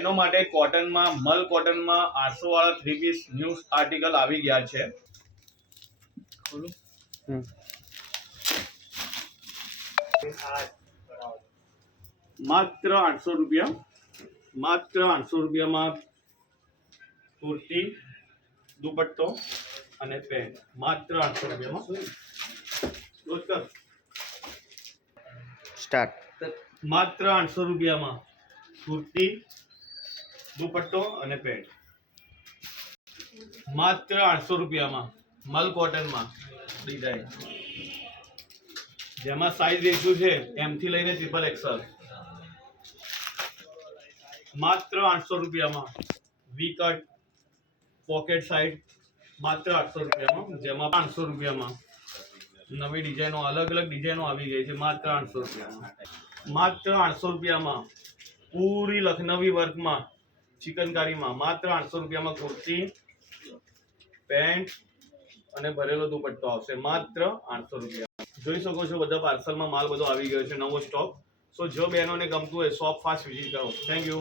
એનો માટે કોટનમાં મલ કોટનમાં 800 વાળા 3 પીસ ન્યૂઝ આર્ટિકલ આવી ગયા છે. માત્ર 800 રૂપિયા, માત્ર 800 રૂપિયામાં કુર્તી, દુપટ્ટો અને પેન્ટ. માત્ર 800 રૂપિયામાં સ્ટાર્ટ. માત્ર 800 રૂપિયામાં કુર્તી, દુપટ્ટો અને પેન્ટ. માત્ર 800 રૂપિયામાં મલ કોટનમાં ડિઝાઇન, જેમાં સાઈઝ રેશિયો છે M થી લઈને XXL. માત્ર 800 રૂપિયામાં વી કટ પોકેટ સાઈડ. માત્ર 800 રૂપિયામાં, જેમાં 500 રૂપિયામાં નવી ડિઝાઇનો, અલગ અલગ ડિઝાઇનો આવી ગઈ છે. માત્ર 800 રૂપિયામાં. માત્ર 800 રૂપિયામાં પૂરી લખનવી વર્કમાં ચિકનકારીમાં માત્ર 800 રૂપિયામાં કુર્તી, પેન્ટ અને ભરેલો દુપટ્ટો આવશે. માત્ર 800 રૂપિયા. જોઈ શકો છો બધા પાર્સલમાં માલ બધો આવી ગયો છે, નવો સ્ટોક. સો જો બહેનોને ગમતું હોય શોપ ફાસ્ટ વિઝિટ કરો. Thank you.